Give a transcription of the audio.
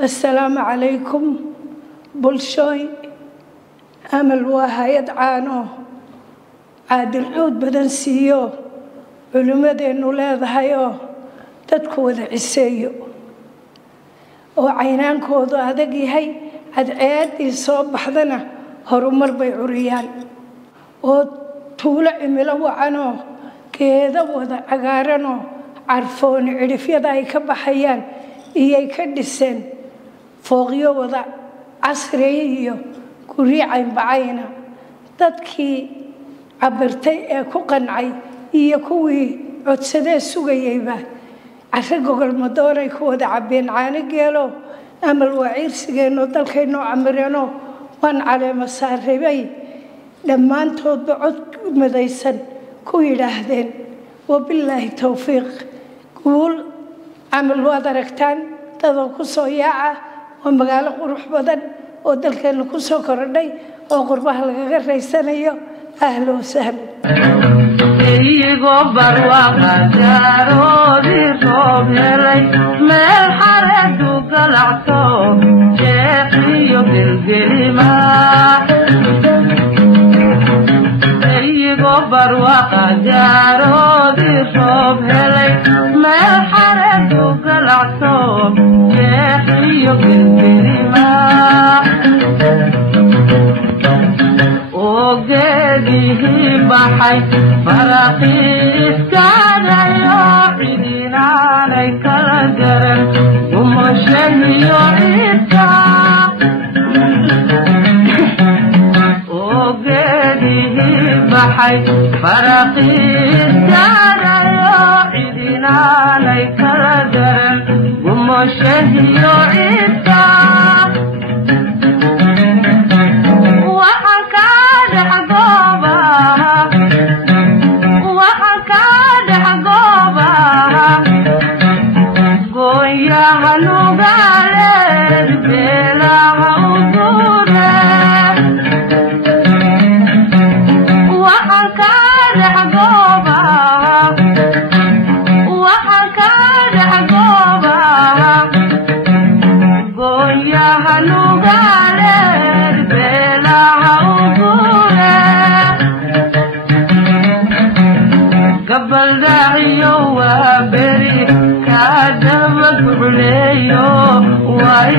السلام عليكم بولشوي أمل وهايد عانو عادل عود بدن سيو علمدين ولاد هايو تدكود عسيو وعينان كودو هدقي هاي عد عيادي صوب بحضنا هرمر بيعريان وطول عملو عنو كيدا ودا عقارنو عرفون عرف يداي كبحيان إياي كدسين فوقيو ودا عصريو كوري عين بعينا dadkii cabirtay ee ku qancay iyo kuwii codsadee sugayayba casho gogol madooray ku wada cabeen caano geelo amal waciirsigeeno dalkayno camireeno waan caleema saaribay dhammaantoodba cod madaysan ku yidhaahdeen wabilaahi tawfiiq guul camal waad aragtaan dadoo ku soo yaaca oo magaalo qurux badan oo dalkayna ku soo kordhay oo qurbaha lagaga raysanayo ahlo sahlo iyago barwaqa jaroodi roob helay meel xareedu galacto jeexiyo gelgelima iyago barwaqa jaroodi roob helay meel xareedu galacto jeexiyo gelgelima بحي فرقيس كادايو عيدينا عليك الجرم ومشيو عيدتا وقديه بحي فرقيس كادايو عيدينا عليك الجرم ومشيو عيدتا Why